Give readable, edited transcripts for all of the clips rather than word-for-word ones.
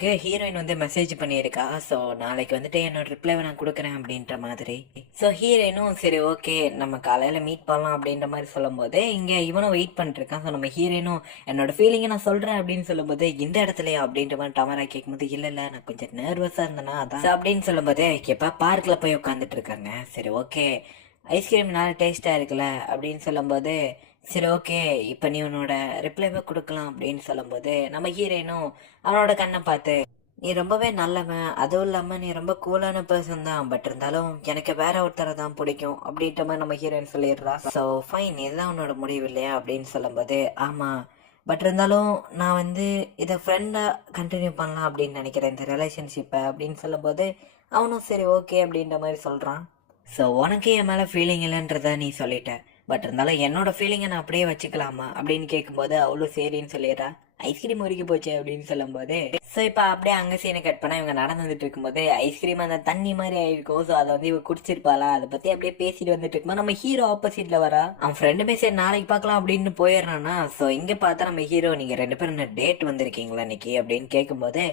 ஹீரோயினுக்கு ஹீரோயின் வந்து மெசேஜ் பண்ணியிருக்கா. ஸோ நாளைக்கு வந்துட்டு என்னோட ரிப்ளைவை நான் கொடுக்குறேன் அப்படின்ற மாதிரி. ஸோ ஹீரோயினும் சரி ஓகே நம்ம காலையில் மீட் பண்ணலாம் அப்படின்ற மாதிரி சொல்லும்போது இங்கே இவனும் வெயிட் பண்ணிட்டு இருக்கான். ஸோ நம்ம ஹீரோயினும் என்னோட ஃபீலிங்கை நான் சொல்கிறேன் அப்படின்னு சொல்லும்போது இந்த இடத்துலயா அப்படின்ற மாதிரி டமரா கேட்கும்போது இல்லை நான் கொஞ்சம் நர்வஸாக இருந்தேன்னா அதான் அப்படின்னு சொல்லும்போது எப்போ பார்க்கில் போய் உட்காந்துட்டு இருக்காங்க. சரி ஓகே ஐஸ்கிரீம் நல்லா டேஸ்ட்டாக இருக்குல்ல அப்படின்னு சொல்லும்போது சரி ஓகே இப்போ நீ உன்னோட ரிப்ளைவை கொடுக்கலாம் அப்படின்னு சொல்லும்போது நம்ம ஹீரோயினும் அவனோட கண்ணை பார்த்து நீ ரொம்பவே நல்லவன், அதுவும் இல்லாமல் நீ ரொம்ப கூலான பர்சன் தான், பட் இருந்தாலும் எனக்கு வேற ஒருத்தரை தான் பிடிக்கும் அப்படின்ற மாதிரி நம்ம ஹீரோயின் சொல்லிடுறா. ஸோ ஃபைன் இதுதான் உன்னோட முடிவு இல்லையா அப்படின்னு சொல்லும்போது ஆமாம் பட் இருந்தாலும் நான் வந்து இதை ஃப்ரெண்டாக கண்டினியூ பண்ணலாம் அப்படின்னு நினைக்கிறேன் இந்த ரிலேஷன்ஷிப்பை அப்படின்னு சொல்லும்போது அவனும் சரி ஓகே அப்படின்ற மாதிரி சொல்கிறான். ஸோ உனக்கு என் மேலே ஃபீலிங் இல்லைன்றத நீ சொல்லிட்ட, பட் இருந்தாலும் என்னோட ஃபீலிங்கை நான் அப்படியே வச்சுக்கலாமா அப்படின்னு கேட்கும்போது அவ்வளோ சரின்னு சொல்லிடுறா. ஐஸ்கிரீம் உருகி போச்சு அப்படின்னு சொல்லும்போது ஸோ இப்போ அப்படியே அங்கே சீனை கட் பண்ணால் இவங்க நடந்து வந்துட்டு இருக்கும்போது ஐஸ்கிரீம் அந்த தண்ணி மாதிரி ஆயிருக்கும். ஸோ அதை வந்து இவ குடிச்சிருப்பாளா அதை பற்றி அப்படியே பேசிட்டு வந்துட்டு இருக்கும்போது நம்ம ஹீரோ ஆப்போசிட்டில் வரா. அவன் ஃப்ரெண்டுமே சரி நாளைக்கு பார்க்கலாம் அப்படின்னு போயிடுறான்னா. ஸோ இங்கே பார்த்தா நம்ம ஹீரோ நீங்கள் 2 பேரும் டேட் வந்திருக்கீங்களா இன்னைக்கு அப்படின்னு கேட்கும்போது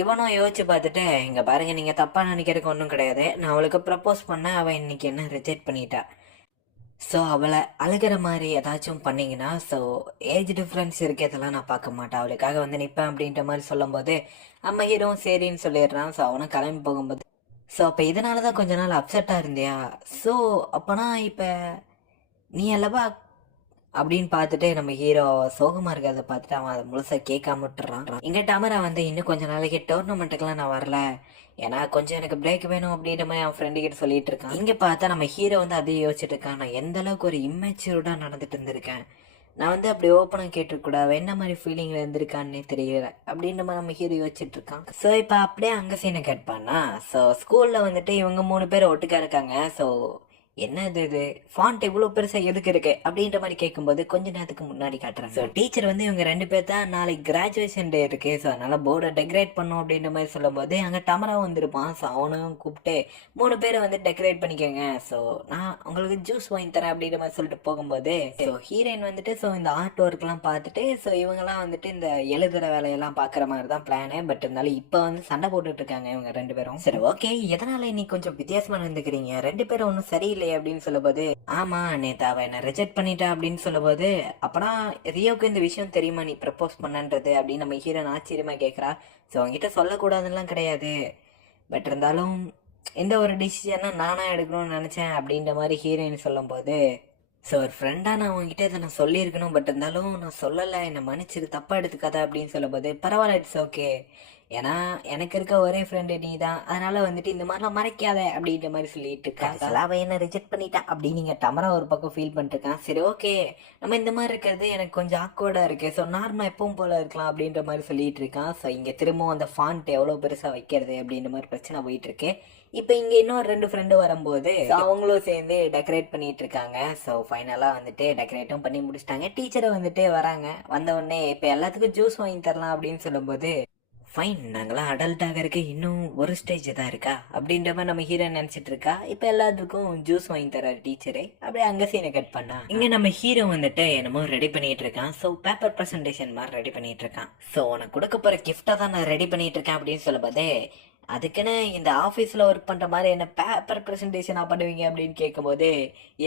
இவனும் யோசிச்சு பார்த்துட்டு இங்கே பாருங்க நீங்கள் தப்பாக நினைக்கிறதுக்கு ஒன்றும் கிடையாது, நான் அவளுக்கு ப்ரப்போஸ் பண்ண அவள் இன்னைக்கு என்ன ரிஜெக்ட் பண்ணிட்டா. ஸோ அவளை அழுகிற மாதிரி ஏதாச்சும் பண்ணிங்கன்னா ஸோ ஏஜ் டிஃப்ரென்ஸ் இருக்கு இதெல்லாம் நான் பார்க்க மாட்டேன், அவளுக்காக வந்து நிற்பேன் அப்படின்ற மாதிரி சொல்லும்போது அம்மா ஹீரோவும் சரின்னு சொல்லிடுறான். ஸோ அவனும் கிளம்பி போகும்போது ஸோ அப்போ இதனால தான் கொஞ்ச நாள் அப்செட்டாக இருந்தியா, ஸோ அப்போனா இப்போ நீ அல்லவா அப்படின்னு பார்த்துட்டு நம்ம ஹீரோ சோகமா இருக்கிறத பார்த்துட்டு அவன் அதை முழுசா கேட்காம விட்டுறான். இங்க டமரா வந்து இன்னும் கொஞ்ச நாளைக்கு டோர்னமெண்ட்டுக்கெல்லாம் நான் வரல, ஏன்னா கொஞ்சம் எனக்கு பிரேக் வேணும் அப்படின்ற மாதிரி அவன் ஃப்ரெண்டு கிட்ட சொல்லிட்டு இருக்கான். இங்க பார்த்தா நம்ம ஹீரோ வந்து அதே யோசிச்சுட்டு இருக்கான், நான் எந்த அளவுக்கு ஒரு இம்மெச்சூர்டா நடந்துட்டு இருந்திருக்கேன், நான் வந்து அப்படி ஓப்பனா கேட்டுக்கூடாது என்ன மாதிரி ஃபீலிங்ல இருந்திருக்கான்னே தெரியல அப்படின்ற மாதிரி நம்ம ஹீரோ யோசிச்சுட்டு இருக்கான். ஸோ இப்போ அப்படியே அங்க சீனை கட் பண்ணா. ஸோ ஸ்கூல்ல வந்துட்டு இவங்க 3 பேர் ஒட்டுக்கா இருக்காங்க. ஸோ என்ன இது ஃபாண்ட் இவ்வளோ பெருசாக எதுக்கு இருக்கு அப்படின்ற மாதிரி கேட்கும்போது கொஞ்ச நேரத்துக்கு முன்னாடி காட்டுறாங்க. ஸோ டீச்சர் வந்து இவங்க 2 பேர் தான் நாளைக்கு கிராஜுவேஷன் டே இருக்கு, ஸோ அதனால போர்டை டெக்கரேட் பண்ணும் அப்படின்ற மாதிரி சொல்லும்போது அங்கே டமரா வந்திருப்பான். ஸோ அவனும் கூப்பிட்டு 3 பேரை வந்து டெக்கரேட் பண்ணிக்கோங்க, ஸோ நான் உங்களுக்கு ஜூஸ் வாங்கி தரேன் அப்படின்ற மாதிரி சொல்லிட்டு போகும்போது ஸோ ஹீரோயின் வந்துட்டு ஸோ இந்த ஆர்ட் ஒர்க்லாம் பார்த்துட்டு ஸோ இவங்கெல்லாம் வந்துட்டு இந்த எழுதுற வேலையெல்லாம் பார்க்குற மாதிரி தான் பிளானு. பட் இருந்தாலும் இப்போ வந்து சண்டை போட்டுட்டு இருக்காங்க இவங்க 2 பேரும். சரி ஓகே எதனால இன்னைக்கு கொஞ்சம் வித்தியாசமா இருந்துக்கிறீங்க, 2 பேரும் ஒன்றும் சரியில்லை அப்படின்னு சொல்லும்போது ஆமா நேத்து அவ என்ன ரிஜெக்ட் பண்ணிட்டா அப்படின்னு சொல்லும்போது அப்பனா ரியோக்கு இந்த விஷயம் தெரியுமா நீ ப்ரப்போஸ் பண்ணன்றது அப்படின்னு நம்ம ஹீரோன் ஆச்சரியமா கேட்குறா. ஸோ அவங்ககிட்ட சொல்லக்கூடாதுலாம் கிடையாது, பட் இருந்தாலும் எந்த ஒரு டிசிஷனை நானா எடுக்கணும்னு நினைச்சேன் அப்படின்ற மாதிரி ஹீரோயின் சொல்லும்போது ஸோ ஒரு ஃப்ரெண்டாக நான் உங்ககிட்ட இதை நான் சொல்லியிருக்கணும், பட் இருந்தாலும் நான் சொல்லலை என்னை மன்னிச்சிரு தப்பாக எடுத்துக்காத அப்படின்னு சொல்லும்போது பரவாயில்ல இட்ஸ் ஓகே, ஏன்னா எனக்கு இருக்க ஒரே ஃப்ரெண்டு நீ தான், அதனால வந்துட்டு இந்த மாதிரிலாம் மறைக்காத அப்படின்ற மாதிரி சொல்லிட்டு இருக்கா. அவ என்ன ரிஜெக்ட் பண்ணிட்டா அப்படின்னு நீங்கள் டமரா ஒரு பக்கம் ஃபீல் பண்ணிட்டு இருக்கான். சரி ஓகே நம்ம இந்த மாதிரி இருக்கிறது எனக்கு கொஞ்சம் ஆக்வர்டாக இருக்கு, ஸோ நார்மலாக எப்பவும் போல இருக்கலாம் அப்படின்ற மாதிரி சொல்லிட்டு இருக்கான். ஸோ இங்கே திரும்பவும் அந்த ஃபாண்ட் எவ்வளோ பெருசாக வைக்கிறது அப்படின்ற மாதிரி பிரச்சனை போயிட்டு இருக்கு. இப்போ இங்கே இன்னொரு 2 ஃப்ரெண்டு வரும்போது அவங்களும் சேர்ந்து டெக்கரேட் பண்ணிட்டு இருக்காங்க. ஸோ ஃபைனலாக வந்துட்டு டெக்கரேட்டும் பண்ணி முடிச்சிட்டாங்க. டீச்சரை வந்துட்டு வராங்க, வந்த உடனே இப்போ எல்லாத்துக்கும் ஜூஸ் வாங்கி தரலாம் அப்படின்னு சொல்லும்போது ஃபைன் நாங்களாம் அடல்ட் ஆகிறதுக்கு இன்னும் ஒரு ஸ்டேஜ் தான் இருக்கா அப்படின்ற மாதிரி நம்ம ஹீரோ நினச்சிட்டு இருக்கா. இப்போ எல்லாத்துக்கும் ஜூஸ் வாங்கி தர டீச்சரே அப்படியே அங்கே சீனை கட் பண்ணா. இங்கே நம்ம ஹீரோ வந்துட்டு என்னமோ ரெடி பண்ணிட்டு இருக்கான். ஸோ பேப்பர் ப்ரெசன்டேஷன் மாதிரி ரெடி பண்ணிட்டு இருக்கான். ஸோ உனக்கு கொடுக்க போகிற கிஃப்டை தான் நான் ரெடி பண்ணிட்டு இருக்கேன் அப்படின்னு சொல்லும்போது அதுக்குன்னு இந்த ஆஃபீஸில் ஒர்க் பண்ணுற மாதிரி என்ன பேப்பர் ப்ரெசன்டேஷனாக பண்ணுவீங்க அப்படின்னு கேட்கும்போது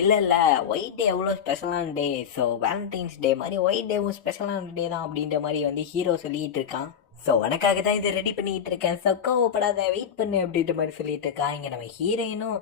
இல்லை ஒயிட் டே எவ்வளோ ஸ்பெஷலான டே, ஸோ வேலண்டைன்ஸ் டே மாதிரி ஒயிட் டேவும் ஸ்பெஷலான டே தான் அப்படின்ற மாதிரி வந்து ஹீரோ சொல்லிட்டு இருக்கான். ஸோ உனக்காக தான் இதை ரெடி பண்ணிட்டு இருக்கேன், ஸோ கோவப்படாத வெயிட் பண்ணு அப்படின்ற மாதிரி சொல்லிட்டு இருக்கான். இங்கே நம்ம ஹீரோயினும்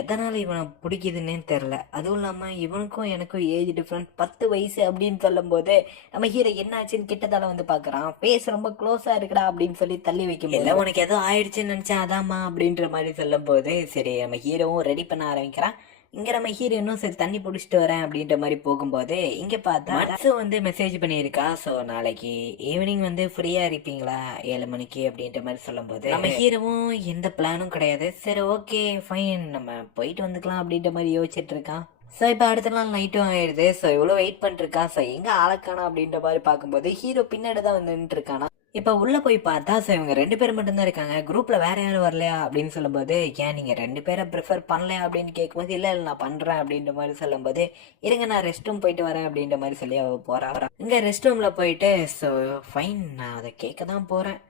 எதனால் இவனை பிடிக்குதுன்னே தெரில, அதுவும் இல்லாமல் இவனுக்கும் எனக்கும் ஏஜ் டிஃப்ரெண்ட் 10 வயசு அப்படின்னு சொல்லும்போது நம்ம ஹீரோ என்ன ஆச்சுன்னு கிட்டத்தால வந்து பார்க்குறான். ஃபேஸ் ரொம்ப க்ளோஸாக இருக்குடா அப்படின்னு சொல்லி தள்ளி வைக்கும். இல்லை உனக்கு எதோ ஆயிடுச்சுன்னு நினச்சேன் அதாம்மா அப்படின்ற மாதிரி சொல்லும்போது சரி நம்ம ஹீரோவும் ரெடி பண்ண ஆரம்பிக்கிறான். இங்கே நம்ம ஹீரோயினும் சரி தண்ணி பிடிச்சிட்டு வரேன் அப்படின்ற மாதிரி போகும்போது இங்கே பார்த்தா மனசு வந்து மெசேஜ் பண்ணியிருக்கா. ஸோ நாளைக்கு ஈவினிங் வந்து ஃப்ரீயாக இருப்பீங்களா 7 மணிக்கு அப்படின்ற மாதிரி சொல்லும்போது நம்ம ஹீரோவும் எந்த பிளானும் கிடையாது, சரி ஓகே ஃபைன் நம்ம போயிட்டு வந்துக்கலாம் அப்படின்ற மாதிரி யோசிச்சுட்டு இருக்கான். ஸோ இப்போ அடுத்த நாள் நைட்டும் ஆயிடுது. ஸோ இவ்வளோ வெயிட் பண்ணிருக்கான். ஸோ எங்கே ஆளக்கானா அப்படின்ற மாதிரி பார்க்கும்போது ஹீரோ பின்னாடி தான் வந்து நின்று இருக்கானா. இப்போ உள்ளே போய் பார்த்தா ஸோ இவங்க 2 பேர் மட்டும்தான் இருக்காங்க, குரூப்பில் வேற யாரும் வரலையா அப்படின்னு சொல்லும்போது ஏன் நீங்கள் 2 பேரை ப்ரிஃபர் பண்ணலையா அப்படின்னு கேட்கும்போது இல்லை நான் பண்ணுறேன் அப்படின்ற மாதிரி சொல்லும்போது இருங்க நான் ரெஸ்ட் ரூம் போயிட்டு வரேன் அப்படின்ற மாதிரி சொல்லி அவள் போகிறா. இங்கே ரெஸ்ட் ரூமில் போயிட்டு ஸோ ஃபைன் நான் அதை கேட்க தான் போகிறேன்,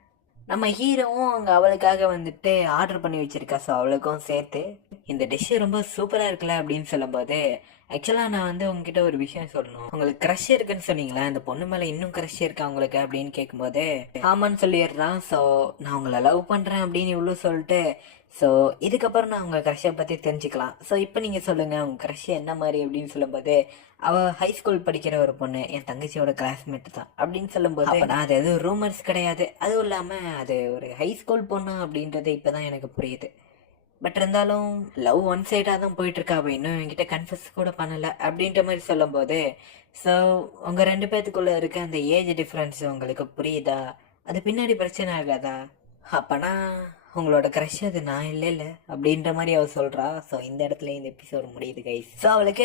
நம்ம ஹீரோவும் அங்கே அவளுக்காக வந்துட்டு ஆர்டர் பண்ணி வச்சிருக்கா. ஸோ அவளுக்கும் சேர்த்து இந்த டிஷ்ஷு ரொம்ப சூப்பராக இருக்குல்ல அப்படின்னு சொல்லும்போது, ஆக்சுவலாக நான் வந்து உங்ககிட்ட ஒரு விஷயம் சொல்லணும். உங்களுக்கு க்ரஷ் இருக்குன்னு சொன்னீங்களா, அந்த பொண்ணு மேலே இன்னும் க்ரஷ் இருக்கா உங்களுக்கு அப்படின்னு கேட்கும்போது ஆமான்னு சொல்லிடுறான். ஸோ நான் உங்களை லவ் பண்ணுறேன் அப்படின்னு இவ்வளோ சொல்லிட்டு, ஸோ இதுக்கப்புறம் நான் உங்கள் க்ரஷை பற்றி தெரிஞ்சுக்கலாம். ஸோ இப்போ நீங்கள் சொல்லுங்கள் உங்கள் க்ரஷ் என்ன மாதிரி அப்படின்னு சொல்லும்போது, அவள் ஹை ஸ்கூல் படிக்கிற ஒரு பொண்ணு, என் தங்கச்சியோட கிளாஸ்மேட் தான் அப்படின்னு சொல்லும்போது, நான் அது எதுவும் ரூமர்ஸ் கிடையாது, அதுவும் இல்லாமல் அது ஒரு ஹை ஸ்கூல் பொண்ணு அப்படின்றது இப்போ தான் எனக்கு புரியுது. பட் இருந்தாலும் லவ் ஒன் சைடாக தான் போயிட்டுருக்கா, அவள் இன்னும் என்கிட்ட கன்ஃபஸ் கூட பண்ணலை அப்படின்ற மாதிரி சொல்லும்போது, ஸோ உங்கள் ரெண்டு பேர்த்துக்குள்ளே இருக்க அந்த ஏஜ் டிஃப்ரென்ஸ் உங்களுக்கு புரியுதா, அது பின்னாடி பிரச்சனை ஆகாதா, அப்பனா உங்களோட க்ரஷ் அது நான் இல்லை அப்படின்ற மாதிரி அவள் சொல்கிறா. ஸோ இந்த இடத்துல இந்த எபிசோடு முடியுது கைஸ். ஸோ அவளுக்கு